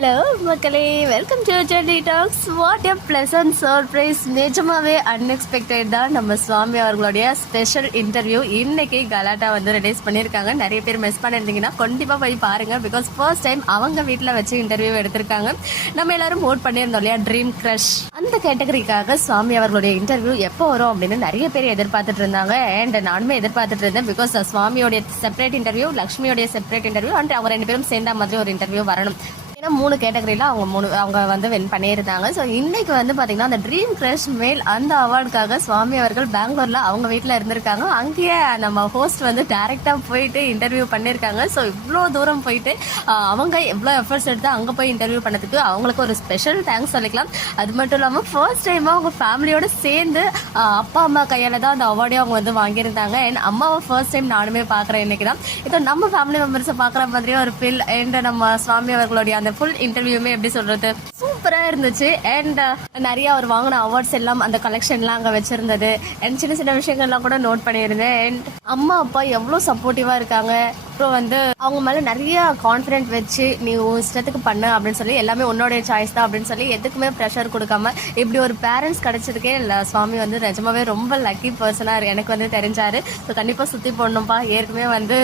Hello மக்களே. Welcome to journey talks what a pleasant surprise நிஜமாவே unexpected தான் நம்ம சுவாமி அவர்களுடைய ஸ்பெஷல் இன்டர்வியூ இன்னைக்கு கலாட்டா வந்து ரிலீஸ் பண்ணியிருக்காங்க. நிறைய பேர் மிஸ் பண்ணியிருந்தீங்கன்னா கண்டிப்பாக போய் பாருங்கள் பிகாஸ் ஃபர்ஸ்ட் டைம் அவங்க வீட்டில் வச்சு இன்டர்வியூ எடுத்திருக்காங்க. நம்ம எல்லாரும் ஓட் பண்ணியிருந்தோம் இல்லையா? ட்ரீம் க்ரஷ் அந்த கேட்டகரிக்காக சுவாமி அவர்களுடைய இன்டர்வியூ எப்போ வரும் அப்படின்னு நிறைய பேர் எதிர்பார்த்துட்டு இருந்தாங்க. அண்ட் நானுமே எதிர்பார்த்துட்டு இருந்தேன். பிகாஸ் சுவாமியோடைய செப்பரேட் இன்டர்வியூ லக்ஷ்மியோடைய செப்பரேட் இன்டர்வியூ அண்ட் அவங்க ரெண்டு பேரும் சேர்ந்த மாதிரி ஒரு இன்டர்வியூ வரணும். ஏன்னா மூணு கேட்டகரியில் அவங்க மூணு அவங்க வந்து வின் பண்ணியிருந்தாங்க. ஸோ இன்னைக்கு வந்து பார்த்தீங்கன்னா அந்த ட்ரீம் கிரஷ் மேல் அந்த அவார்டுக்காக சுவாமி அவர்கள் பெங்களூர்ல அவங்க வீட்டில் இருந்திருக்காங்க. அங்கேயே நம்ம ஹோஸ்ட் வந்து டைரெக்டாக போயிட்டு இன்டர்வியூ பண்ணியிருக்காங்க. ஸோ இவ்வளோ தூரம் போயிட்டு அவங்க எவ்வளோ எஃபர்ட்ஸ் எடுத்து அங்கே போய் இன்டர்வியூ பண்ணதுக்கு அவங்களுக்கு ஒரு ஸ்பெஷல் தேங்க்ஸ் சொல்லிக்கலாம். அது மட்டும் இல்லாமல் ஃபர்ஸ்ட் டைமாக அவங்க ஃபேமிலியோட சேர்ந்து அப்பா அம்மா கையால் தான் அந்த அவார்டே அவங்க வந்து வாங்கியிருந்தாங்க. அண்ட் அம்மாவை ஃபர்ஸ்ட் டைம் நானுமே பார்க்குறேன் இன்னைக்கு தான் இதோ நம்ம ஃபேமிலி மெம்பர்ஸை பார்க்குற மாதிரியே ஒரு ஃபீல் அண்ட் நம்ம சுவாமி அவர்களுடைய அந்த ஃபுல் இன்டர்வியூமே எப்படி சொல்றது? சூப்பரா இருந்துச்சு. அண்ட் uh, நிறைய அவர் வாங்கின அவார்ட்ஸ் எல்லாம் அந்த கலெக்ஷன்லாம் அங்க வச்சிருந்தது. அண்ட் சின்ன சின்ன விஷயங்கள்லாம் கூட நோட் பண்ணியிருந்தேன். அண்ட் அம்மா அப்பா எவ்வளோ சப்போர்ட்டிவா இருக்காங்க. அப்புறம் வந்து அவங்க மேல நிறைய கான்ஃபிடென்ட் வச்சு நீ உன் இஷ்டத்துக்கு பண்ணு அப்படின்னு சொல்லி எல்லாமே உன்னோட சாய்ஸ் தான் அப்படின்னு சொல்லி எதுக்குமே ப்ரெஷர் கொடுக்காம இப்படி ஒரு பேரண்ட்ஸ் கிடைச்சதுக்கே இல்ல சுவாமி வந்து நிஜமாவே ரொம்ப லக்கி பர்சனா எனக்கு வந்து தெரிஞ்சாரு. ஸோ கண்டிப்பா சுத்தி போடணும்ப்பா ஏற்கனவே வந்து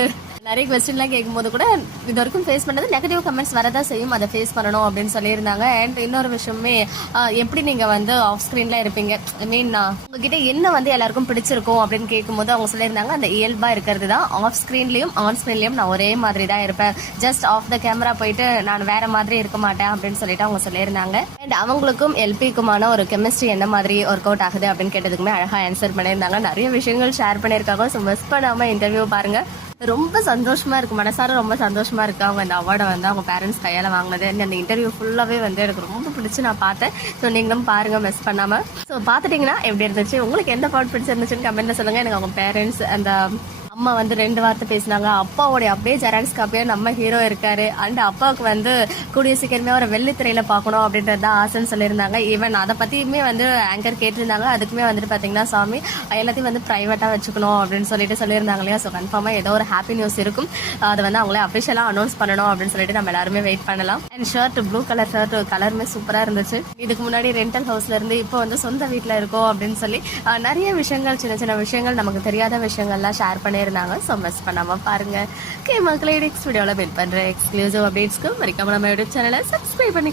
நிறைய கொஸ்டின்லாம் கேட்கும்போது கூட இது வரைக்கும் ஃபேஸ் பண்ணது நெகட்டிவ் கமெண்ட்ஸ் வரதான் செய்யும். அதை ஃபேஸ் பண்ணணும் அப்படின்னு சொல்லியிருந்தாங்க. அண்ட் இன்னொரு விஷயமே எப்படி நீங்கள் வந்து ஆஃப் ஸ்க்ரீனில் இருப்பீங்க? ஐ மீன் உங்ககிட்ட என்ன வந்து எல்லாருக்கும் பிடிச்சிருக்கும் அப்படின்னு கேட்கும்போது அவங்க சொல்லியிருந்தாங்க அந்த இயல்பாக இருக்கிறது தான். ஆஃப் ஸ்க்ரீன்லேயும் ஆன் ஸ்க்ரீன்லேயும் நான் ஒரே மாதிரி தான் இருப்பேன். ஜஸ்ட் ஆஃப் த கேமரா போயிட்டு நான் வேற மாதிரி இருக்க மாட்டேன் அப்படின்னு சொல்லிட்டு அவங்க சொல்லியிருந்தாங்க. அண்ட் அவங்களுக்கும் எல்பிக்குமான ஒரு கெமிஸ்ட்ரி என்ன மாதிரி ஒர்க் அவுட் ஆகுது அப்படின்னு கேட்டதுக்குமே அழகாக ஆன்சர் பண்ணியிருந்தாங்க. நிறைய விஷயங்கள் ஷேர் பண்ணியிருக்காங்க. ஸோ மிஸ் பண்ணாமல் இன்டர்வியூ பாருங்க. ரொம்ப சந்தோஷமா இருக்கு. மனசார ரொம்ப சந்தோஷமா இருக்கு. அவங்க அந்த அவார்டை வந்து அவங்க பேரண்ட்ஸ் கையால வாங்கினது. அந்த இன்டர்வியூ ஃபுல்லாவே வந்து எனக்கு ரொம்ப பிடிச்சு நான் பார்த்தேன். ஸோ நீங்களும் பாருங்க மிஸ் பண்ணாம. ஸோ பார்த்துட்டிங்கன்னா எப்படி இருந்துச்சு? உங்களுக்கு எந்த பாட் பிடிச்சிருந்துச்சுன்னு கமெண்ட்ல சொல்லுங்க. எனக்கு அவங்க பேரண்ட்ஸ் அந்த அம்மா வந்து ரெண்டு வார்த்தை பேசினாங்க. அப்பாவோடைய அப்படியே ஜெராக்ஸ் காப்பியா நம்ம ஹீரோ இருக்காரு. அண்ட் அப்பாவுக்கு வந்து கூடிய சீக்கிரமே ஒரு வெள்ளித்திரையில பார்க்கணும் அப்படின்றது தான் ஆசைன்னு சொல்லியிருந்தாங்க. ஈவன் அதை பத்தியுமே வந்து ஆங்கர் கேட்டிருந்தாங்க. அதுக்குமே வந்துட்டு பாத்தீங்கன்னா சாமி எல்லாத்தையும் வந்து பிரைவேட்டா வச்சுக்கணும் அப்படின்னு சொல்லிட்டு சொல்லியிருந்தாங்க இல்லையா? ஸோ கன்ஃபார்மா ஏதோ ஒரு ஹாப்பி நியூஸ் இருக்கும். அதை வந்து அவங்களே அஃபிஷியலா அனௌன்ஸ் பண்ணணும் அப்படின்னு சொல்லிட்டு நம்ம எல்லாருமே வெயிட் பண்ணலாம். And shirt blue colour shirt கலருமே சூப்பரா இருந்துச்சு. இதுக்கு முன்னாடி ரெண்டல் ஹவுஸ்ல இருந்து இப்போ வந்து சொந்த வீட்டில் இருக்கோம் அப்படின்னு சொல்லி நிறைய விஷயங்கள் சின்ன சின்ன விஷயங்கள் நமக்கு தெரியாத விஷயங்கள்லாம் ஷேர் இருந்தாங்க ஸோ மிஸ் பண்ணாம பாருங்க. ஓகே மக்களே நெக்ஸ்ட் வீடியோவில் வெயிட் பண்ணுற எக்ஸ்க்ளூசிவ் அப்டேட்ஸ்க்கு மறக்காம நம்ம யூடியூப் சேனலை சப்ஸ்கிரைப் பண்ணிக்கோ